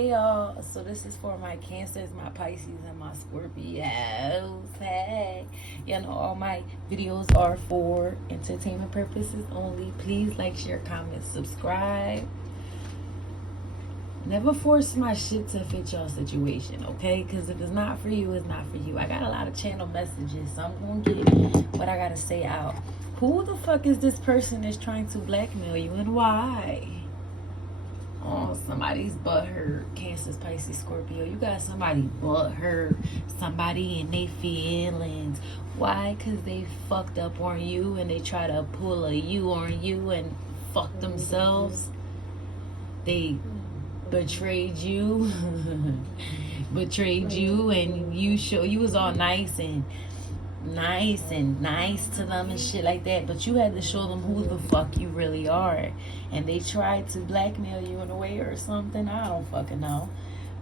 Hey y'all, so this is for my Cancers, my Pisces, and my Scorpios. Hey, you know all my videos are for entertainment purposes only. Please like, share, comment, subscribe. Never force my shit to fit your situation, okay? Because if it's not for you, it's not for you. I got a lot of channel messages, so I'm gonna get what I gotta say out. Who the fuck is this person that's trying to blackmail you, and why? Oh, somebody's butthurt. Cancer, Pisces, Scorpio. You got somebody butthurt. Somebody in their feelings. Why? Because they fucked up on you and they try to pull a you on you and fuck themselves. They betrayed you. Betrayed you, and you was all nice to them and shit like that, but you had to show them who the fuck you really are. And they tried to blackmail you in a way or something. I don't fucking know,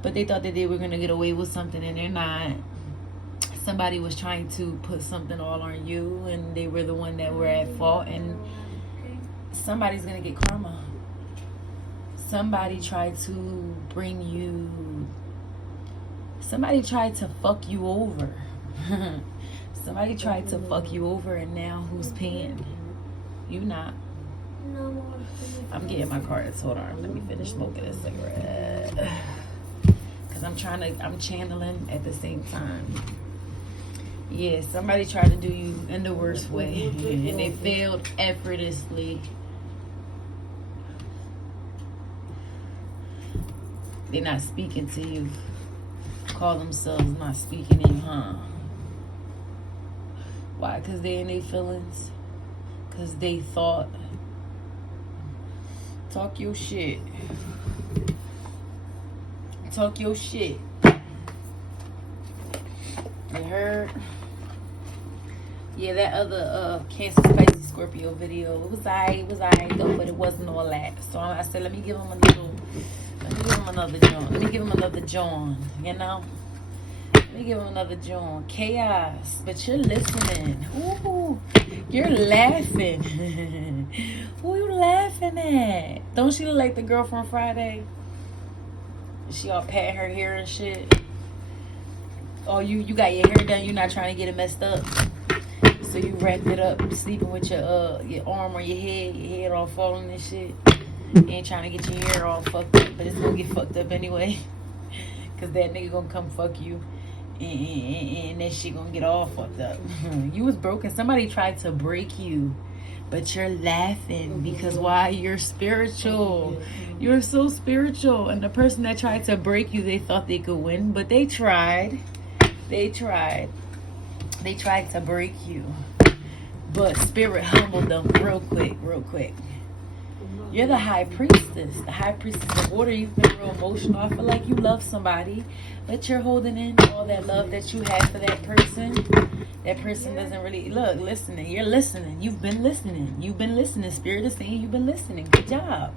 but they thought that they were gonna get away with something, and they're not. Somebody was trying to put something all on you, and they were the one that were at fault, and somebody's gonna get karma. Somebody tried to bring you, somebody tried to fuck you over. Somebody tried to fuck you over, and now who's paying? You not. I'm getting my cards. Hold on. Let me finish smoking a cigarette. Because I'm channeling at the same time. Yeah, somebody tried to do you in the worst way, and they failed effortlessly. They're not speaking to you. Call themselves not speaking to you, huh? Why? Because they in their feelings. Because they thought. Talk your shit. Talk your shit. You heard? Yeah, that other Cancer, Pisces, Scorpio video, it was alright though, but it wasn't all that. So I said, let me give him another John, you know? Let me give him another John. Chaos. But you're listening. Ooh, you're laughing. Who you laughing at? Don't she look like the girl from Friday? She all pat her hair and shit. Oh, you got your hair done. You're not trying to get it messed up. So you wrapped it up, sleeping with your arm on your head all falling and shit. You ain't trying to get your hair all fucked up, but it's gonna get fucked up anyway. Cause that nigga gonna come fuck you. And that shit gonna get all fucked up. You was broken. Somebody tried to break you, but you're laughing because why? You're spiritual. You're so spiritual. And the person that tried to break you, they thought they could win, but they tried. They tried to break you, but spirit humbled them real quick. You're the high priestess of water. You've been real emotional. I feel like you love somebody, but you're holding in all that love that you have for that person. That person doesn't really listening. You're listening. You've been listening. Spirit is saying you've been listening. Good job.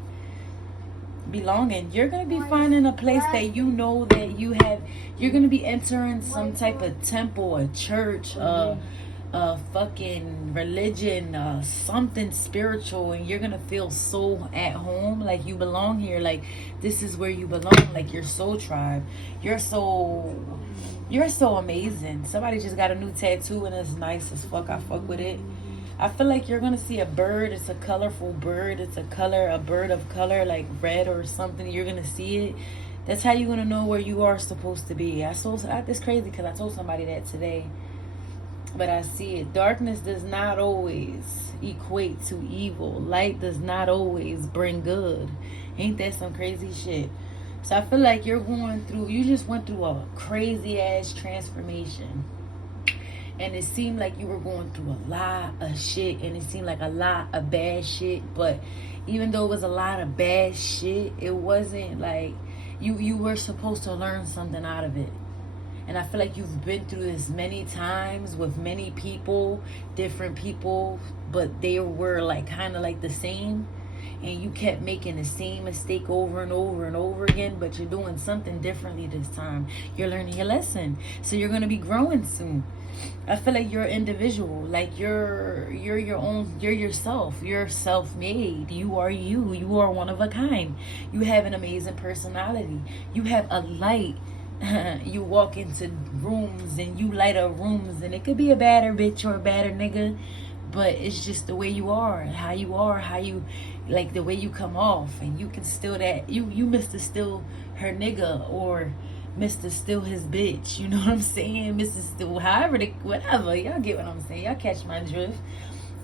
Belonging. You're going to be finding a place that you know that you're going to be entering some type of temple, a church, fucking religion, something spiritual, and you're gonna feel so at home, like you belong here, like this is where you belong, like your soul tribe. You're so amazing. Somebody just got a new tattoo and it's nice as fuck. I fuck with it. I feel like you're gonna see a bird. It's a colorful bird. It's a bird of color, like red or something. You're gonna see it. That's how you're gonna know where you are supposed to be. It's crazy because I told somebody that today. But I see it. Darkness does not always equate to evil. Light does not always bring good. Ain't that some crazy shit? So I feel like you just went through a crazy ass transformation. And it seemed like you were going through a lot of shit. And it seemed like a lot of bad shit. But even though it was a lot of bad shit, it wasn't like you were supposed to learn something out of it. And I feel like you've been through this many times with many people, different people, but they were like kind of like the same. and you kept making the same mistake over and over and over again, but you're doing something differently this time. You're learning your lesson. So you're going to be growing soon. I feel like you're an individual. Like you're your own, you're yourself. You're self-made. You are you. You are one of a kind. You have an amazing personality. You have a light. You walk into rooms and you light up rooms, and it could be a badder bitch or a badder nigga, but it's just the way you are, how you like the way you come off, and you can steal that. You Mr. Still her nigga, or Mr. Still his bitch. You know what I'm saying? Mr. Still, however, whatever. Y'all get what I'm saying. Y'all catch my drift.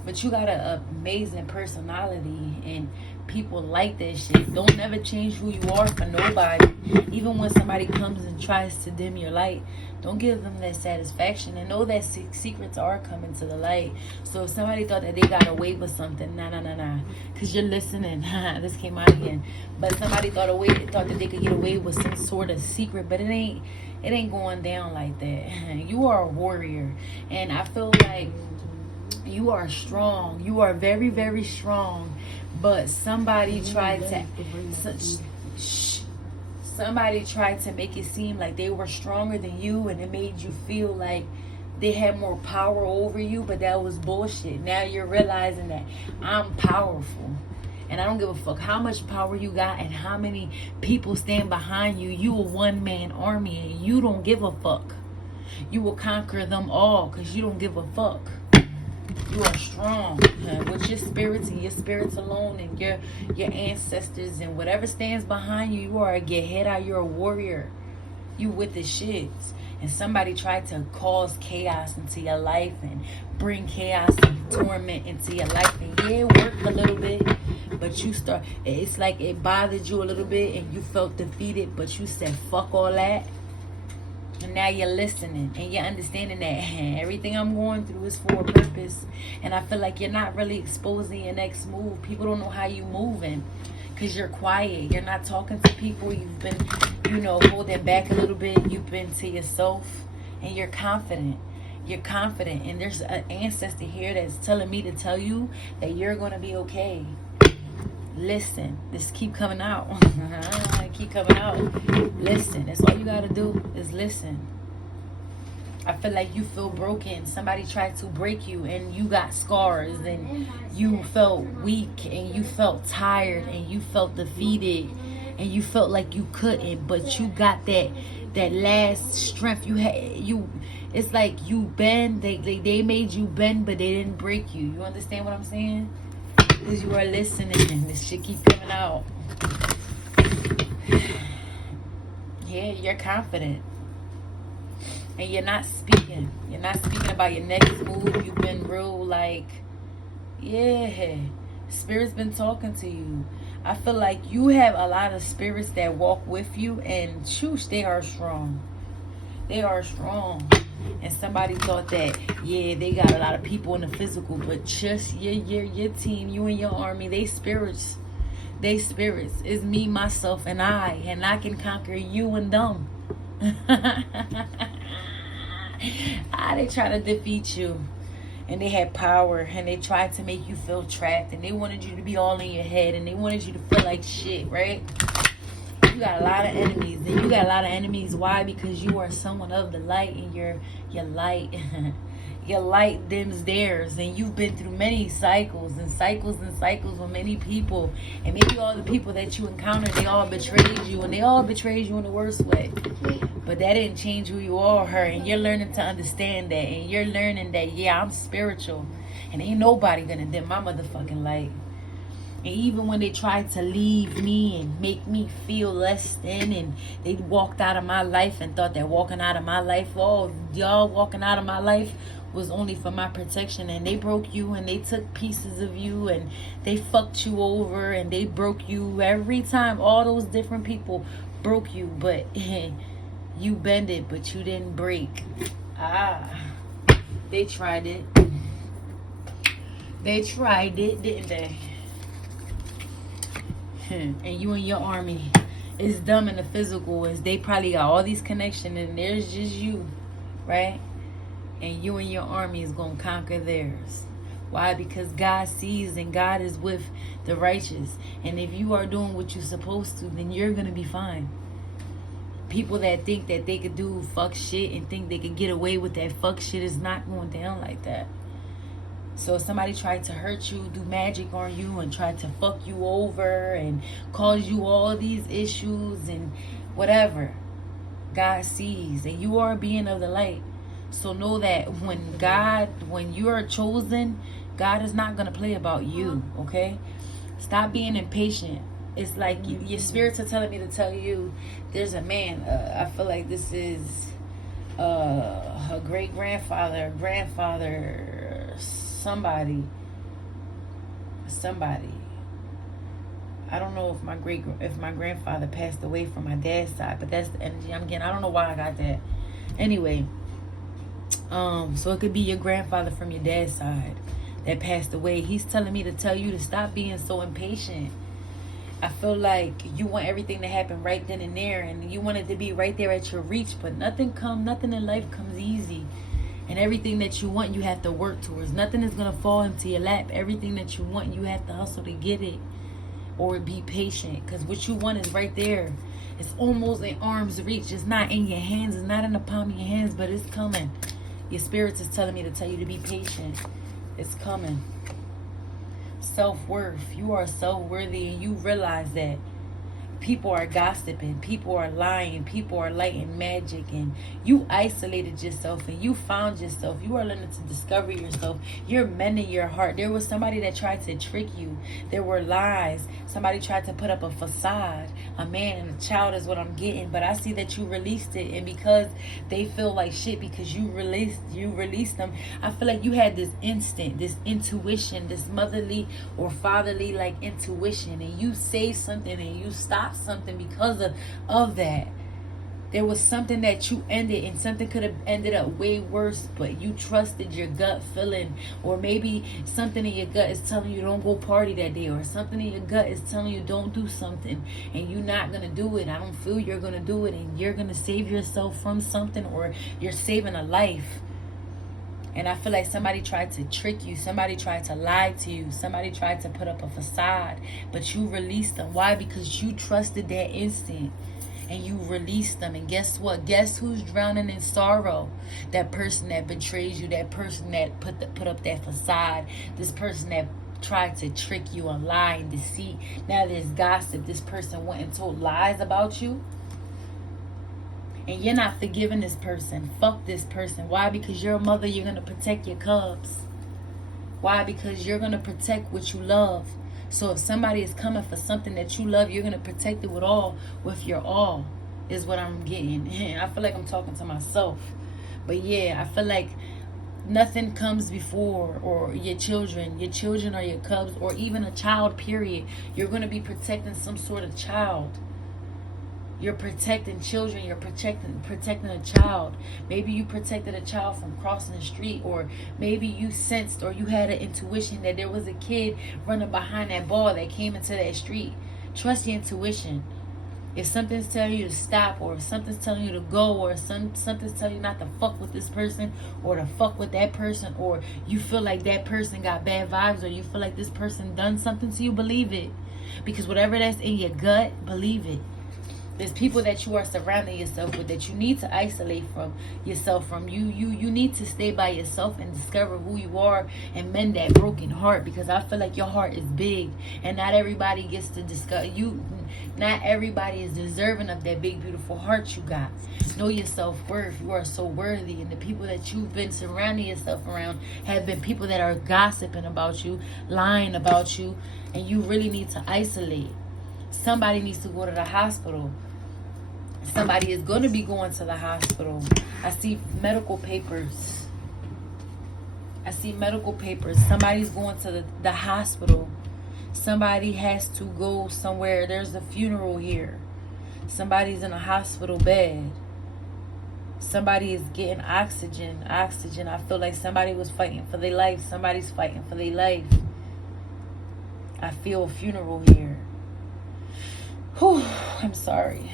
But you got an amazing personality, and people like that shit. Don't never change who you are for nobody. Even when somebody comes and tries to dim your light, don't give them that satisfaction, and know that secrets are coming to the light. So if somebody thought that they got away with something, nah, because you're listening. This came out again. But somebody thought that they could get away with some sort of secret, but it ain't going down like that. You are a warrior, and I feel like you are strong. You are very, very strong. But somebody tried to make it seem like they were stronger than you, and it made you feel like they had more power over you, but that was bullshit. Now you're realizing that I'm powerful, and I don't give a fuck how much power you got and how many people stand behind you. You a one-man army, and you don't give a fuck. You will conquer them all because you don't give a fuck. You are strong with your spirits and your spirits alone, and your ancestors and whatever stands behind you. You are get head out. You're a warrior. You with the shits. And somebody tried to cause chaos into your life and bring chaos and torment into your life. And yeah, it worked a little bit, but it's like it bothered you a little bit and you felt defeated, but you said fuck all that. And now you're listening and you're understanding that everything I'm going through is for a purpose. And I feel like you're not really exposing your next move. People don't know how you moving because you're quiet. You're not talking to people. You've been, holding back a little bit. You've been to yourself, and you're confident. You're confident. And there's an ancestor here that's telling me to tell you that you're going to be okay. Listen. This keep coming out. Keep coming out. Listen. That's all you got to do is listen. I feel like you feel broken. Somebody tried to break you and you got scars, and you felt weak, and you felt tired, and you felt defeated, and you felt like you couldn't, but you got that last strength. It's like you bend. They made you bend, but they didn't break you. You understand what I'm saying? Because you are listening, and this shit keep coming out. Yeah, you're confident. And you're not speaking. You're not speaking about your next move. You've been real Spirit's been talking to you. I feel like you have a lot of spirits that walk with you, and shoosh, they are strong. They are strong. And somebody thought that, they got a lot of people in the physical, but just your team, you and your army, they spirits. They spirits. It's me, myself, and I can conquer you and them. They try to defeat you, and they had power, and they tried to make you feel trapped, and they wanted you to be all in your head, and they wanted you to feel like shit, right? You got a lot of enemies, and you got a lot of enemies. Why? Because you are someone of the light, and your light your light dims theirs, and you've been through many cycles and cycles and cycles with many people, and maybe all the people that you encountered, they all betrayed you, and they all betrayed you in the worst way. But that didn't change who you are, and you're learning to understand that, and you're learning that, I'm spiritual, and ain't nobody gonna dim my motherfucking light. And even when they tried to leave me and make me feel less than, and they walked out of my life and thought that walking out of my life, y'all walking out of my life was only for my protection, and they broke you, and they took pieces of you, and they fucked you over, and they broke you every time. All those different people broke you, but you bended, but you didn't break. They tried it. They tried it, didn't they? And you and your army is dumb in the physical, is they probably got all these connections, and there's just you, right? And you and your army is gonna conquer theirs. Why? Because God sees and God is with the righteous. And if you are doing what you're supposed to, then you're going to be fine. People that think that they could do fuck shit and think they could get away with that fuck shit is not going down like that. So if somebody tried to hurt you, do magic on you, and try to fuck you over and cause you all these issues and whatever, God sees. And you are a being of the light. So know that when you are chosen, God is not going to play about you, okay? Stop being impatient. It's like your spirits are telling me to tell you there's a man. I feel like this is her great-grandfather, grandfather, somebody. I don't know if my grandfather passed away from my dad's side, but that's the energy I'm getting. I don't know why I got that. Anyway, so it could be your grandfather from your dad's side that passed away. He's telling me to tell you to stop being so impatient. I feel like you want everything to happen right then and there, and you want it to be right there at your reach, but nothing in life comes easy. And everything that you want, you have to work towards. Nothing is going to fall into your lap. Everything that you want, you have to hustle to get it. Or be patient, because what you want is right there. It's almost in arm's reach. It's not in your hands. It's not in the palm of your hands, but it's coming. Your spirits is telling me to tell you to be patient. It's coming. Self-worth. You are self-worthy, and you realize that people are gossiping, people are lying, people are lighting magic, and you isolated yourself and you found yourself. You are learning to discover yourself. You're mending your heart. There was somebody that tried to trick you. There were lies. Somebody tried to put up a facade. A man and a child is what I'm getting, but I see that you released it, and because they feel like shit because you released them, I feel like you had this instinct, this intuition, this motherly or fatherly like intuition, and you say something and you stop something because of that. There was something that you ended, and something could have ended up way worse, but you trusted your gut feeling. Or maybe something in your gut is telling you don't go party that day, or something in your gut is telling you don't do something, and you're not gonna do it. I don't feel you're gonna do it, and you're gonna save yourself from something, or you're saving a life. And I feel like somebody tried to trick you. Somebody tried to lie to you. Somebody tried to put up a facade. But you released them. Why? Because you trusted that instinct. And you released them. And guess what? Guess who's drowning in sorrow? That person that betrays you. That person that put up that facade. This person that tried to trick you and lie and deceit. Now there's gossip. This person went and told lies about you. And you're not forgiving this person. Fuck this person. Why? Because you're a mother. You're going to protect your cubs. Why? Because you're going to protect what you love. So if somebody is coming for something that you love, you're going to protect it with your all, is what I'm getting. I feel like I'm talking to myself. But yeah, I feel like nothing comes before, or your children or your cubs, or even a child, period. You're going to be protecting some sort of child. You're protecting children. You're protecting a child. Maybe you protected a child from crossing the street, or maybe you sensed or you had an intuition that there was a kid running behind that ball that came into that street. Trust your intuition. If something's telling you to stop, or if something's telling you to go, or something's telling you not to fuck with this person, or to fuck with that person, or you feel like that person got bad vibes, or you feel like this person done something to you, believe it. Because whatever that's in your gut, believe it. There's people that you are surrounding yourself with that you need to isolate from yourself from. You need to stay by yourself and discover who you are and mend that broken heart, because I feel like your heart is big, and not everybody gets to discover you. Not everybody is deserving of that big, beautiful heart you got. Know your self-worth. You are so worthy, and the people that you've been surrounding yourself around have been people that are gossiping about you, lying about you, and you really need to isolate. Somebody needs to go to the hospital. Somebody is going to be going to the hospital. I see medical papers. Somebody's going to the hospital. Somebody has to go somewhere. There's a funeral here. Somebody's in a hospital bed. Somebody is getting oxygen. I feel like somebody was fighting for their life. Somebody's fighting for their life. I feel a funeral here. Whew, I'm sorry.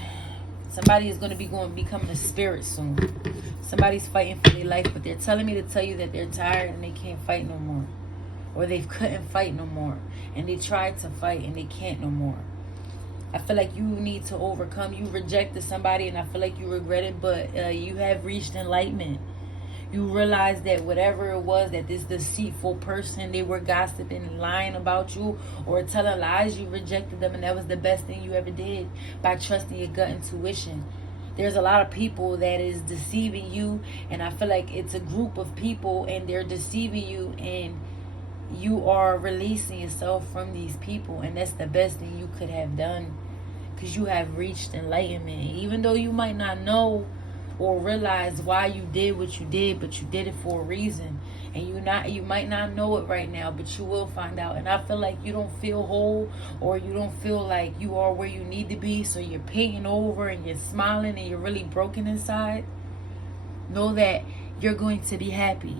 Somebody is going to be becoming a spirit soon. Somebody's fighting for their life, but they're telling me to tell you that they're tired and they can't fight no more. or they couldn't fight no more, and they tried to fight and they can't no more. I feel like you need to overcome. You rejected somebody and I feel like you regret it, but you have reached enlightenment. You realize that whatever it was that this deceitful person, they were gossiping and lying about you or telling lies, you rejected them, and that was the best thing you ever did by trusting your gut intuition. There's a lot of people that is deceiving you, and I feel like it's a group of people and they're deceiving you, and you are releasing yourself from these people, and that's the best thing you could have done, because you have reached enlightenment. Even though you might not know or realize why you did what you did, but you did it for a reason, and you might not know it right now, but you will find out. And I feel like you don't feel whole, or you don't feel like you are where you need to be, so you're paying over and you're smiling and you're really broken inside. Know that you're going to be happy,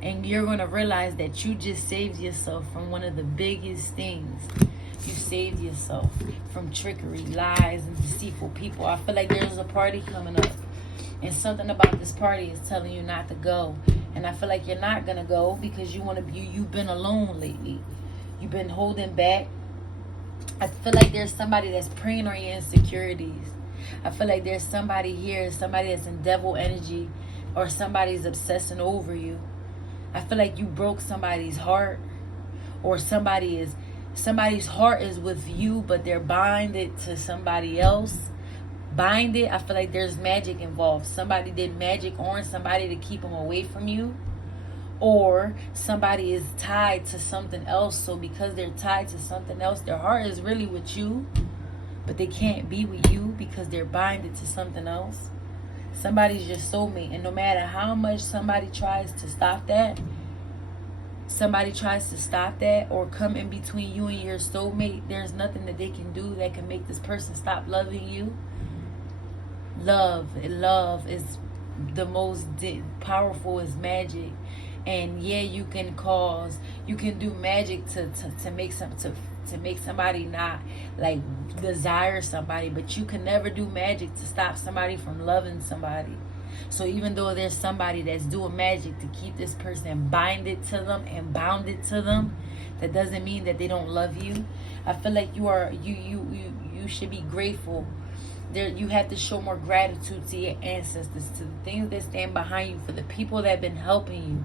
and you're going to realize that you just saved yourself from one of the biggest things. You saved yourself from trickery, lies, and deceitful people. I feel like there's a party coming up, and something about this party is telling you not to go. And I feel like you're not going to go because you've been alone lately. You've been holding back. I feel like there's somebody that's preying on your insecurities. I feel like there's somebody here, somebody that's in devil energy, or somebody's obsessing over you. I feel like you broke somebody's heart, or somebody's heart is with you, but they're binded to somebody else. Binded, I feel like there's magic involved. Somebody did magic on somebody to keep them away from you, or somebody is tied to something else. So because they're tied to something else, their heart is really with you, but they can't be with you because they're binded to something else. Somebody's your soulmate, and no matter how much somebody tries to stop that, or come in between you and your soulmate, there's nothing that they can do that can make this person stop loving you. Love is the most powerful, is magic. And yeah, you can do magic to make somebody not like desire somebody, but you can never do magic to stop somebody from loving somebody. So even though there's somebody that's doing magic to keep this person binded to them and bounded to them, that doesn't mean that they don't love you. I feel like you should be grateful. You have to show more gratitude to your ancestors, to the things that stand behind you, for the people that have been helping you.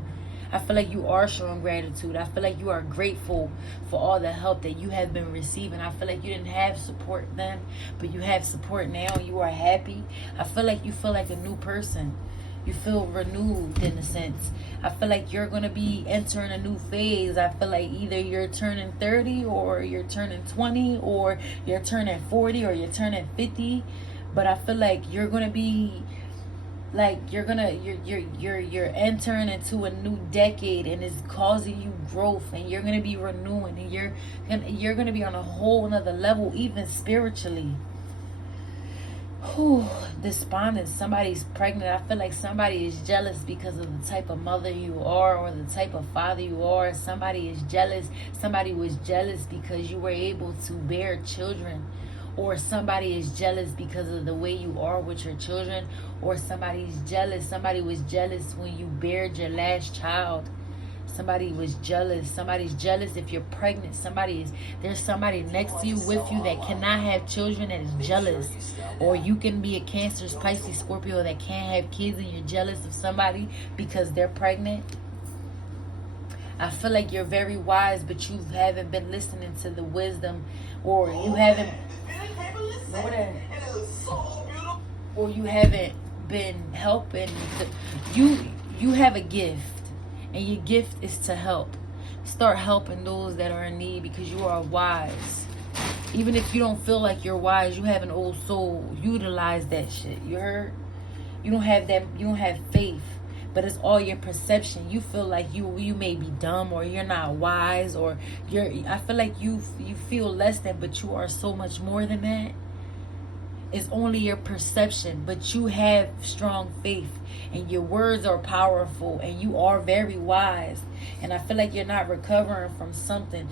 I feel like you are showing gratitude. I feel like you are grateful for all the help that you have been receiving. I feel like you didn't have support then, but you have support now. You are happy. I feel like you feel like a new person. You feel renewed in a sense. I feel like you're going to be entering a new phase. I feel like either you're turning 30, or you're turning 20, or you're turning 40, or you're turning 50. But I feel like you're going to be like you're entering into a new decade, and it's causing you growth, and you're going to be renewing, and you're going to be on a whole another level, even spiritually. Despondent. Somebody's pregnant. I feel like somebody is jealous because of the type of mother you are, or the type of father you are. Somebody is jealous. Somebody was jealous because you were able to bear children, or somebody is jealous because of the way you are with your children, or somebody's jealous. Somebody was jealous when you bared your last child. Somebody was jealous. Somebody's jealous if you're pregnant. There's somebody next to you, with you, that cannot have children and is jealous. Or you can be a Cancer, Pisces, Scorpio that can't have kids, and you're jealous of somebody because they're pregnant. I feel like you're very wise, but you haven't been listening to the wisdom, or you haven't been helping. You have a gift. And your gift is to help. Start helping those that are in need, because you are wise. Even if you don't feel like you're wise, you have an old soul. Utilize that shit. You heard? You don't have that. You don't have faith, but it's all your perception. You feel like you may be dumb, or you're not wise, or I feel like you feel less than, but you are so much more than that. It's only your perception, but you have strong faith, and your words are powerful, and you are very wise. And I feel like you're not recovering from something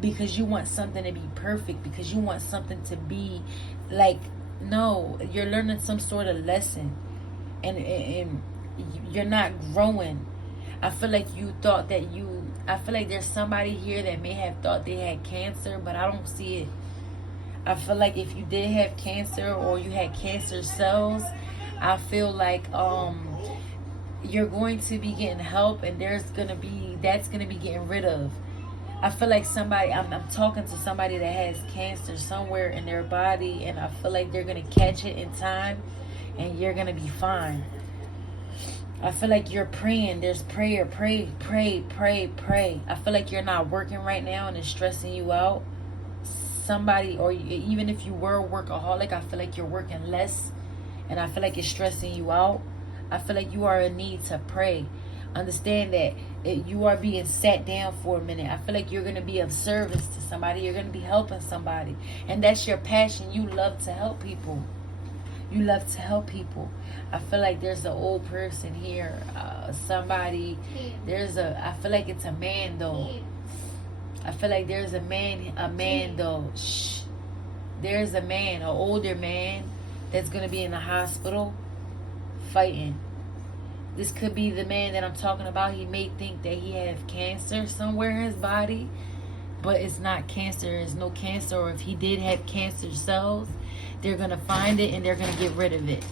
because you want something to be perfect, because you want something to be like, no, you're learning some sort of lesson, and you're not growing. I feel like you thought that I feel like there's somebody here that may have thought they had cancer, but I don't see it. I feel like if you did have cancer or you had cancer cells, I feel like you're going to be getting help, and that's gonna be getting rid of. I feel like I'm talking to somebody that has cancer somewhere in their body, and I feel like they're gonna catch it in time, and you're gonna be fine. I feel like you're praying. There's prayer. Pray. I feel like you're not working right now and it's stressing you out. Somebody, or even if you were a workaholic, I feel like you're working less and I feel like it's stressing you out. I feel like you are in need to pray. Understand that you are being sat down for a minute. I feel like you're going to be of service to somebody. You're going to be helping somebody. And that's your passion. You love to help people. You love to help people. I feel like there's an old person here. Somebody. I feel like it's a man though. I feel like there's a man though. Shh. There's a man, an older man that's going to be in the hospital fighting. This could be the man that I'm talking about. He may think that he has cancer somewhere in his body, but it's not cancer. It's no cancer. Or if he did have cancer cells, they're going to find it and they're going to get rid of it.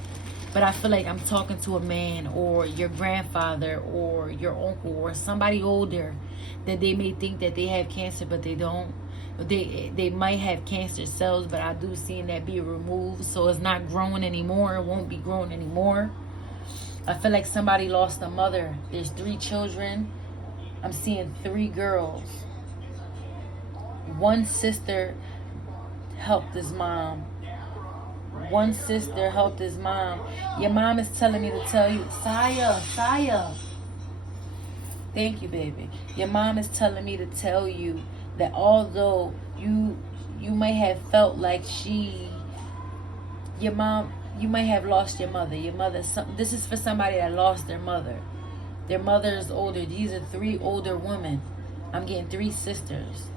But I feel like I'm talking to a man or your grandfather or your uncle or somebody older that they may think that they have cancer, but they don't. They might have cancer cells, but I do see that be removed. So it's not growing anymore. It won't be growing anymore. I feel like somebody lost a mother. There's 3 children. I'm seeing 3 girls. One sister helped his mom. One sister helped his mom. Your mom is telling me to tell you, Saya. Thank you, baby. Your mom is telling me to tell you that although you may have felt like you might have lost your mother. This is for somebody that lost their mother. Their mother is older. These are 3 older women. I'm getting 3 sisters.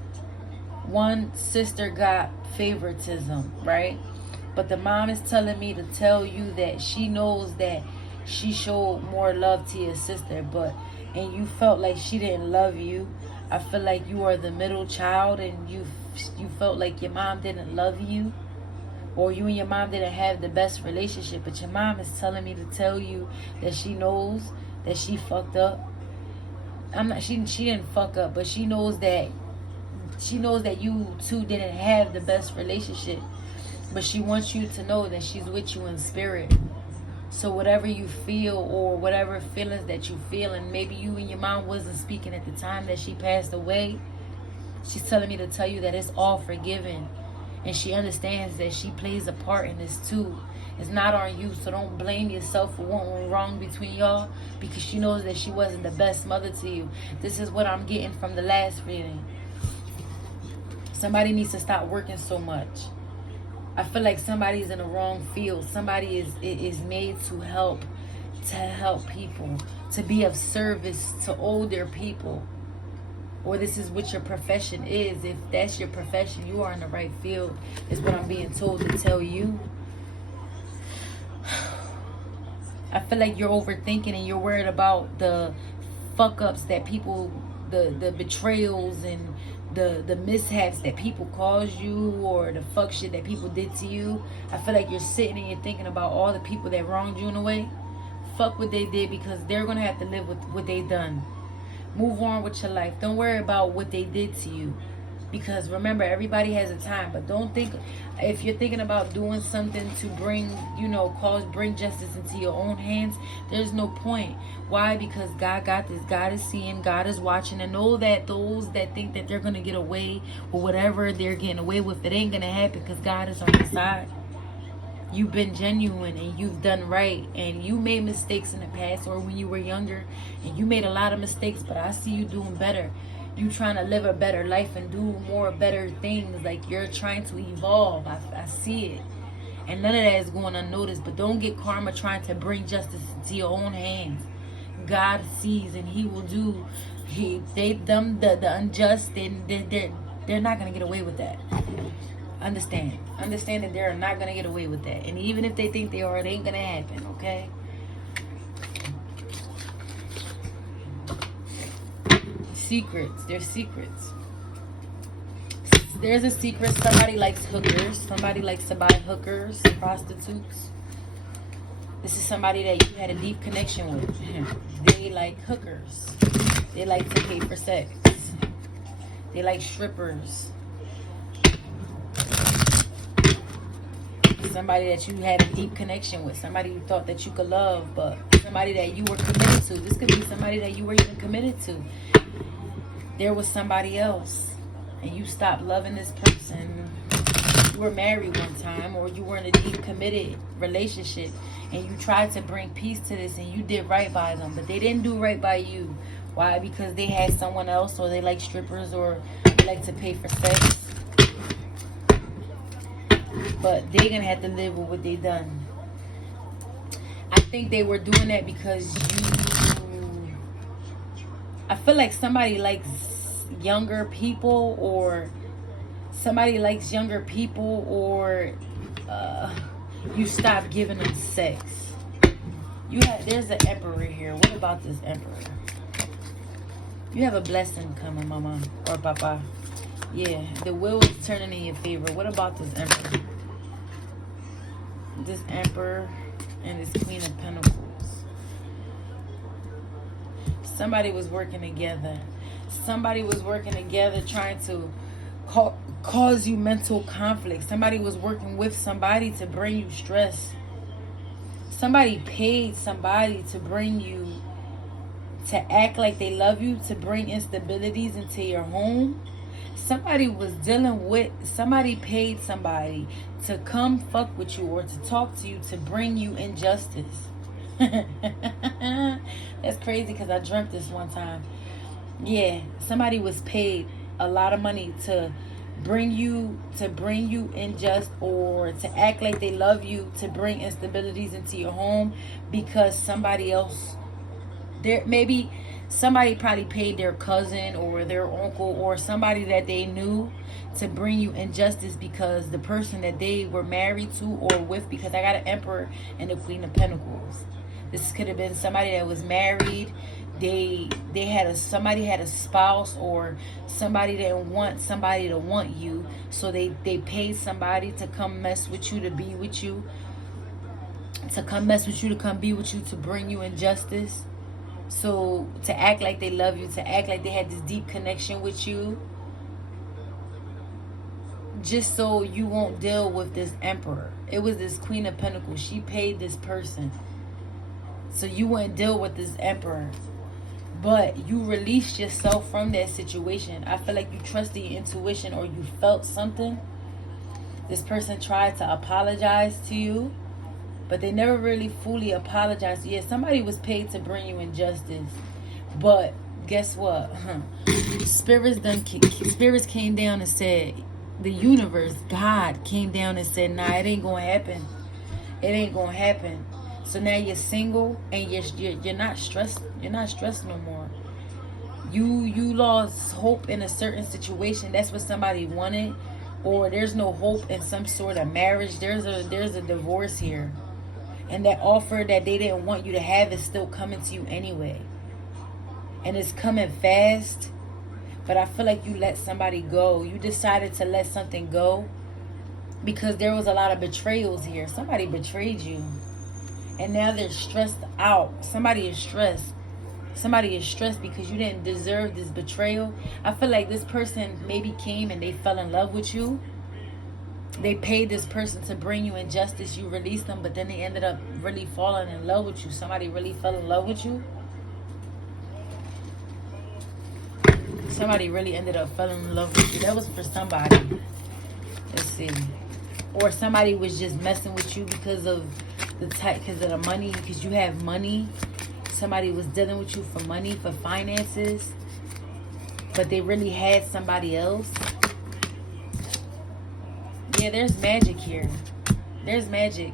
One sister got favoritism, right? But the mom is telling me to tell you that she knows that she showed more love to your sister, and you felt like she didn't love you. I feel like you are the middle child and you felt like your mom didn't love you, or you and your mom didn't have the best relationship. But your mom is telling me to tell you that she knows that she fucked up. She didn't fuck up, but she knows that you two didn't have the best relationship. But she wants you to know that she's with you in spirit. So whatever you feel or whatever feelings that you feel, and maybe you and your mom wasn't speaking at the time that she passed away, she's telling me to tell you that it's all forgiven. And she understands that she plays a part in this too. It's not on you, so don't blame yourself for what went wrong between y'all, because she knows that she wasn't the best mother to you. This is what I'm getting from the last reading. Somebody needs to stop working so much. I feel like somebody's in the wrong field. Somebody is made to help people, to be of service to older people. Or this is what your profession is. If that's your profession, you are in the right field, is what I'm being told to tell you. I feel like you're overthinking and you're worried about the fuck ups that people, the betrayals and the mishaps that people caused you, or the fuck shit that people did to you. I feel like you're sitting and you're thinking about all the people that wronged you in a way. Fuck what they did, because they're gonna have to live with what they done. Move on with your life. Don't worry about what they did to you, because remember, everybody has a time. But don't think, if you're thinking about doing something to bring justice into your own hands, there's no point. Why? Because God got this. God is seeing, God is watching, and know that those that think that they're gonna get away with whatever they're getting away with, it ain't gonna happen, because God is on your side. You've been genuine and you've done right, and you made mistakes in the past or when you were younger, and you made a lot of mistakes, but I see you doing better. You trying to live a better life and do more better things. Like, you're trying to evolve. I see it, and none of that is going unnoticed. But don't get karma trying to bring justice into your own hands. God sees, and He will do. The unjust, they're not gonna get away with that. Understand that they're not gonna get away with that. And even if they think they are, it ain't gonna happen. Okay. secrets. There's secrets. There's a secret. Somebody likes hookers. Somebody likes to buy hookers, prostitutes. This is somebody that you had a deep connection with. They like hookers. They like to pay for sex. They like strippers. Somebody that you had a deep connection with. Somebody you thought that you could love, but somebody that you were committed to. This could be somebody that you were even committed to. There was somebody else, and you stopped loving this person. You were married one time, or you were in a deep committed relationship, and you tried to bring peace to this, and you did right by them, but they didn't do right by you. Why? Because they had someone else, or they like strippers, or they like to pay for sex. But they're going to have to live with what they done. I think they were doing that because I feel like somebody likes younger people, or somebody likes younger people, or you stop giving them sex. There's an emperor here. What about this emperor? You have a blessing coming, mama or papa. Yeah, the wheel is turning in your favor. What about this emperor? This emperor and this queen of pentacles. Somebody was working together. Somebody was working together trying to cause you mental conflict. Somebody was working with somebody to bring you stress. Somebody paid somebody to bring you, to act like they love you, to bring instabilities into your home. Somebody was dealing with, somebody paid somebody to come fuck with you or to talk to you to bring you injustice. That's crazy because I dreamt this one time. Yeah, somebody was paid a lot of money to bring you injustice, or to act like they love you, to bring instabilities into your home because somebody else, maybe somebody probably paid their cousin or their uncle or somebody that they knew to bring you injustice because the person that they were married to or with, because I got an emperor and a queen of pentacles. This could have been somebody that was married. Somebody had a spouse, or somebody didn't want somebody to want you, so they paid somebody to come mess with you, to be with you, to come mess with you, to come be with you, to bring you injustice. So to act like they love you, to act like they had this deep connection with you, just so you won't deal with this emperor. It was this queen of pentacles. She paid this person so you wouldn't deal with this emperor. But you released yourself from that situation. I feel like you trusted your intuition, or you felt something. This person tried to apologize to you, but they never really fully apologized. Yeah, somebody was paid to bring you injustice. But guess what? Spirits came down and said, the universe, God came down and said, nah, it ain't gonna happen. It ain't gonna happen. So now you're single and you're not stressed. You're not stressed no more. You lost hope in a certain situation. That's what somebody wanted. Or there's no hope in some sort of marriage. There's a divorce here. And that offer that they didn't want you to have is still coming to you anyway. And it's coming fast. But I feel like you let somebody go. You decided to let something go because there was a lot of betrayals here. Somebody betrayed you. And now they're stressed out. Somebody is stressed. Somebody is stressed because you didn't deserve this betrayal. I feel like this person maybe came and they fell in love with you. They paid this person to bring you injustice. You released them, but then they ended up really falling in love with you. Somebody really fell in love with you. Somebody really ended up falling in love with you. That was for somebody. Let's see. Or somebody was just messing with you because of the money, because you have money. Somebody was dealing with you for money, for finances, but they really had somebody else. Yeah, there's magic here. There's magic.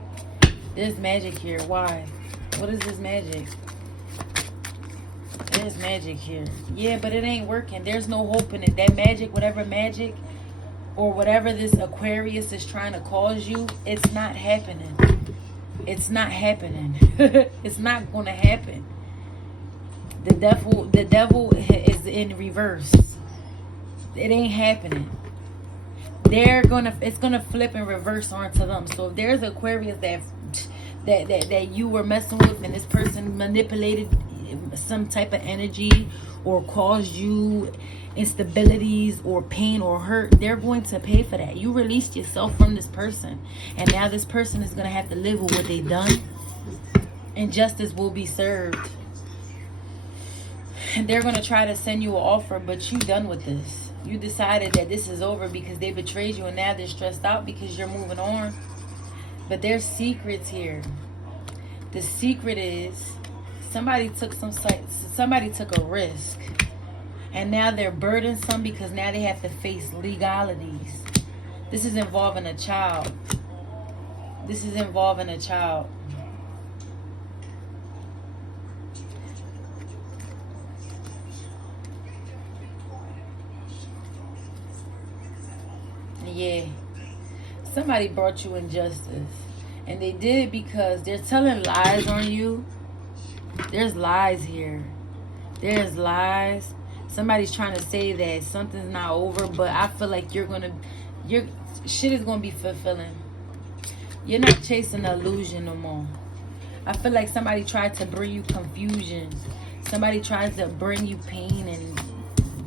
There's magic here. Why? What is this magic? There's magic here. Yeah, but it ain't working. There's no hope in it. That magic, whatever magic or whatever this Aquarius is trying to cause you, it's not happening. It's not happening. It's not going to happen. The devil is in reverse. It ain't happening. It's gonna flip and reverse onto them. So if there's Aquarius that you were messing with, and this person manipulated some type of energy or caused you instabilities or pain or hurt, they're going to pay for that. You released yourself from this person, and now this person is going to have to live with what they've done, and justice will be served. And they're going to try to send you an offer, but you done with this. You decided that this is over because they betrayed you, and now they're stressed out because you're moving on. But there's secrets here. The secret is somebody took a risk, and now they're burdensome because now they have to face legalities. This is involving a child. This is involving a child. Yeah. Somebody brought you injustice. And they did it because they're telling lies on you. There's lies here. There's lies. Somebody's trying to say that something's not over, but I feel like your shit is gonna be fulfilling. You're not chasing the illusion no more. I feel like somebody tried to bring you confusion. Somebody tried to bring you pain and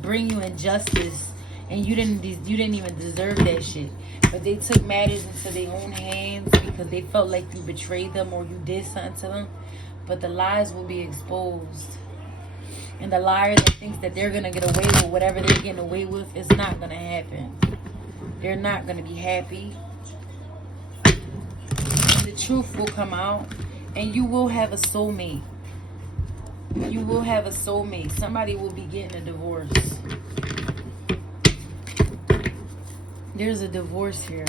bring you injustice, and you didn't even deserve that shit. But they took matters into their own hands because they felt like you betrayed them or you did something to them. But the lies will be exposed. And the liar that thinks that they're going to get away with whatever they're getting away with, it's not going to happen. They're not going to be happy. The truth will come out, and you will have a soulmate. You will have a soulmate. Somebody will be getting a divorce. There's a divorce here.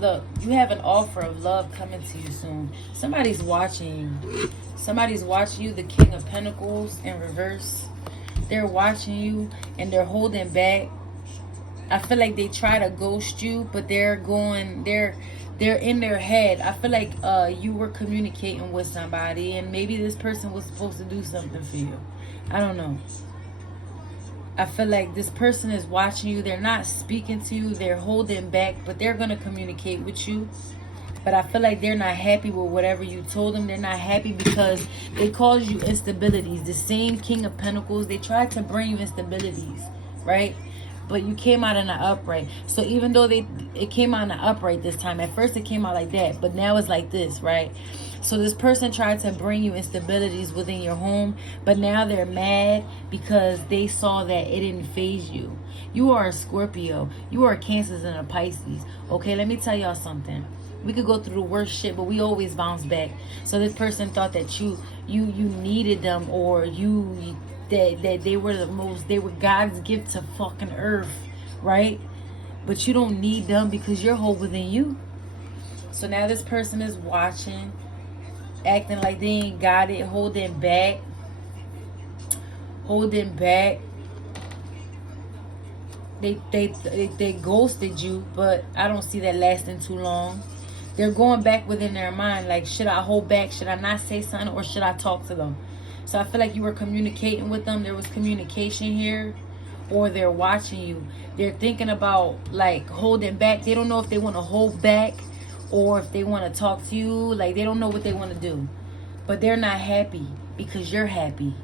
Look, you have an offer of love coming to you soon. Somebody's watching you. Somebody's watching you. The King of Pentacles in reverse. They're watching you and they're holding back. I feel like they try to ghost you, but they're in their head. I feel like you were communicating with somebody, and maybe this person was supposed to do something for you. I don't know. I feel like this person is watching you. They're not speaking to you. They're holding back, but they're going to communicate with you. But I feel like they're not happy with whatever you told them. They're not happy because they caused you instabilities. The same King of Pentacles, they tried to bring you instabilities, right? But you came out in the upright. So even though it came out in the upright this time, at first it came out like that, but now it's like this, right? So this person tried to bring you instabilities within your home, but now they're mad because they saw that it didn't faze you. You are a Scorpio. You are a Cancer and a Pisces. Okay, let me tell y'all something. We could go through the worst shit, but we always bounce back. So this person thought that you needed them, or that they were God's gift to fucking earth, right? But you don't need them because you're whole within you. So now this person is watching, acting like they ain't got it, holding back. They ghosted you, but I don't see that lasting too long. They're going back within their mind, like, should I hold back? Should I not say something, or should I talk to them? So I feel like you were communicating with them. There was communication here, or they're watching you. They're thinking about, like, holding back. They don't know if they want to hold back or if they want to talk to you. Like, they don't know what they want to do. But they're not happy because you're happy.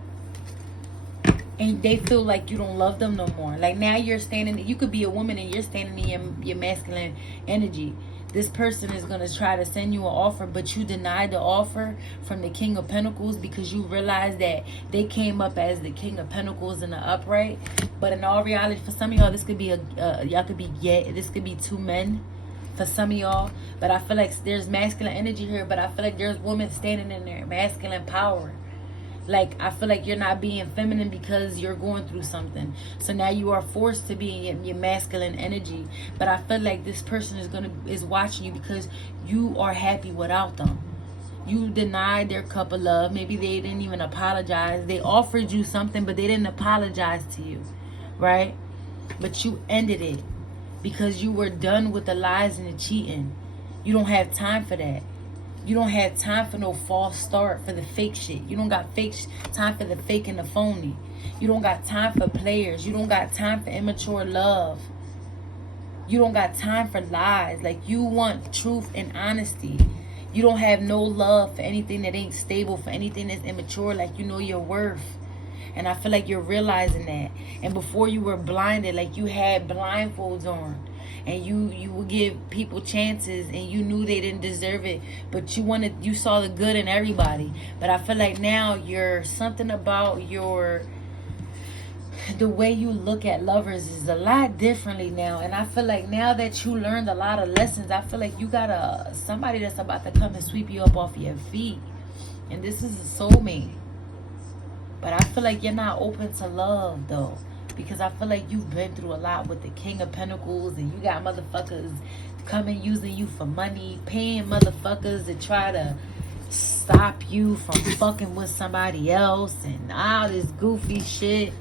And they feel like you don't love them no more. Like, now you're standing, you could be a woman and you're standing in your masculine energy. This person is going to try to send you an offer, but you denied the offer from the King of Pentacles because you realized that they came up as the King of Pentacles in the upright. But in all reality, for some of y'all, this could be this could be two men for some of y'all. But I feel like there's masculine energy here, but I feel like there's women standing in their masculine power. Like, I feel like you're not being feminine because you're going through something. So now you are forced to be in your masculine energy. But I feel like this person is watching you because you are happy without them. You denied their cup of love. Maybe they didn't even apologize. They offered you something, but they didn't apologize to you, right? But you ended it because you were done with the lies and the cheating. You don't have time for that. You don't have time for no false start, for the fake shit. You don't got time for the fake and the phony. You don't got time for players. You don't got time for immature love. You don't got time for lies. Like, you want truth and honesty. You don't have no love for anything that ain't stable, for anything that's immature. Like, you know your worth. And I feel like you're realizing that. And before you were blinded, like you had blindfolds on. And you would give people chances and you knew they didn't deserve it. But you saw the good in everybody. But I feel like now you're something about the way you look at lovers is a lot differently now. And I feel like now that you learned a lot of lessons, I feel like you got somebody that's about to come and sweep you up off your feet. And this is a soulmate. But I feel like you're not open to love though. Because I feel like you've been through a lot with the King of Pentacles. And you got motherfuckers coming using you for money. Paying motherfuckers to try to stop you from fucking with somebody else. And all this goofy shit.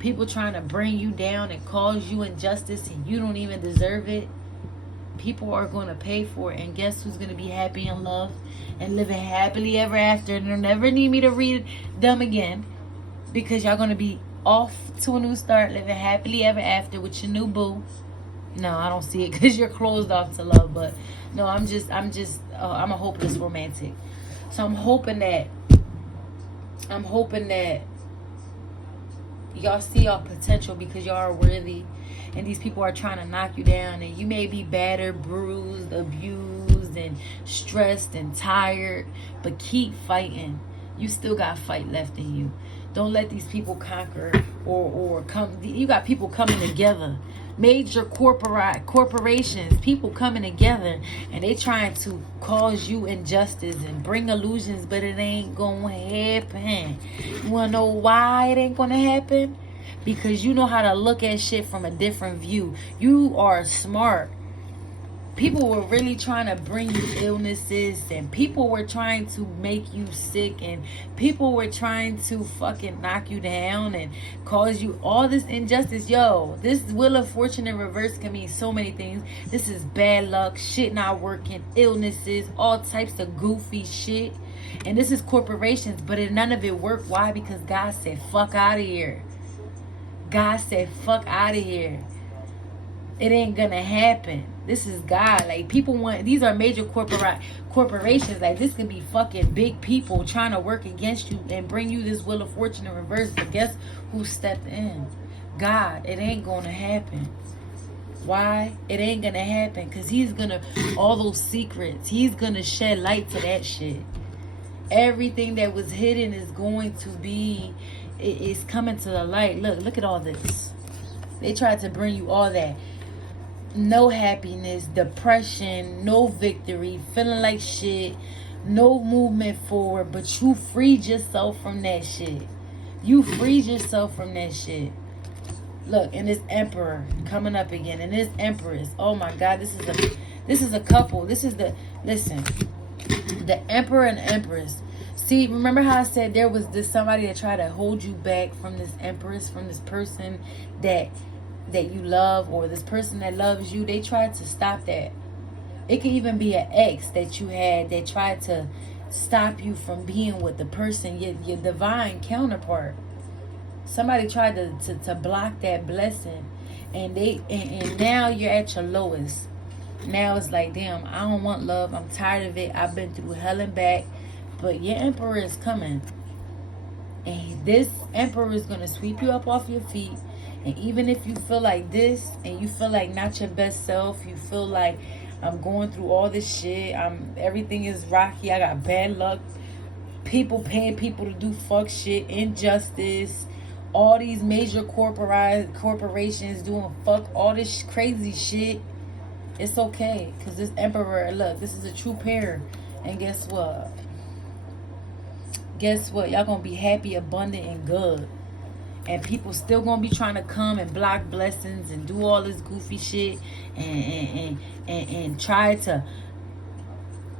People trying to bring you down and cause you injustice. And you don't even deserve it. People are going to pay for it. And guess who's going to be happy in love? And living happily ever after. And they'll never need me to read them again. Because y'all going to be off to a new start, living happily ever after with your new boo. No, I don't see it because you're closed off to love. But no, I'm a hopeless romantic. So I'm hoping that y'all see y'all potential because y'all are worthy. And these people are trying to knock you down. And you may be battered, bruised, abused, and stressed and tired. But keep fighting. You still got fight left in you. Don't let these people conquer or come. You got people coming together. Major corporations, people coming together. And they trying to cause you injustice and bring illusions. But it ain't going to happen. You want to know why it ain't going to happen? Because you know how to look at shit from a different view. You are smart. People were really trying to bring you illnesses, and people were trying to make you sick, and people were trying to fucking knock you down and cause you all this injustice. Yo, this Wheel of Fortune in reverse can mean so many things. This is bad luck, shit not working, illnesses, all types of goofy shit. And this is corporations, but none of it worked. Why? Because God said, fuck out of here. God said, fuck out of here. It ain't gonna happen. This is God. Like, people want, these are major corporations. Like, this could be fucking big people trying to work against you and bring you this Wheel of Fortune in reverse. But guess who stepped in? God. It ain't gonna happen. Why? It ain't gonna happen because he's gonna, all those secrets, he's gonna shed light to that shit. Everything that was hidden is going to be, it's coming to the light. Look at all this. They tried to bring you all that. No happiness, depression, no victory, feeling like shit, no movement forward. But you freed yourself from that shit. You freed yourself from that shit. Look, and this Emperor coming up again, and this Empress. Oh my God, this is a couple. Listen, the Emperor and Empress. See, remember how I said there was somebody that tried to hold you back from this Empress, from this person that you love, or this person that loves you. They tried to stop that. It could even be an ex that you had that tried to stop you from being with the person, your divine counterpart. Somebody tried to block that blessing, and now you're at your lowest. Now it's like, damn, I don't want love. I'm tired of it. I've been through hell and back. But your Emperor is coming. And this Emperor is going to sweep you up off your feet. And even if you feel like this, and you feel like not your best self, you feel like, I'm going through all this shit, everything is rocky, I got bad luck, people paying people to do fuck shit, injustice, all these major corporations doing fuck, all this crazy shit, it's okay. Because this Emperor, look, this is a true pair. And guess what? Y'all gonna be happy, abundant, and good. And people still gonna be trying to come and block blessings and do all this goofy shit and try to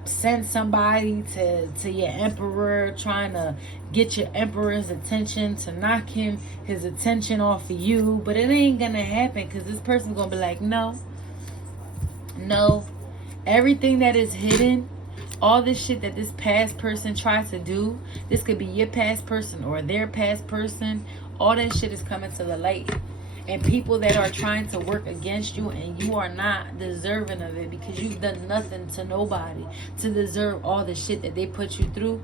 send somebody to your Emperor, trying to get your Emperor's attention, to knock his attention off of you. But it ain't gonna happen, because this person's gonna be like, no, everything that is hidden All this shit that this past person tries to do, this could be your past person or their past person. All that shit is coming to the light. And people that are trying to work against you, and you are not deserving of it because you've done nothing to nobody to deserve all the shit that they put you through.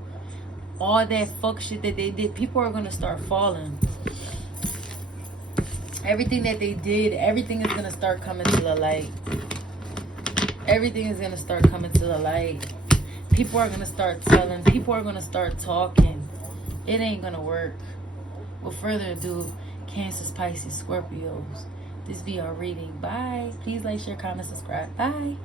All that fuck shit that they did, people are going to start falling. Everything that they did, everything is going to start coming to the light. Everything is going to start coming to the light. People are going to start telling. People are going to start talking. It ain't going to work. Without further ado, Cancer, Pisces, Scorpios. This be our reading. Bye. Please like, share, comment, subscribe. Bye.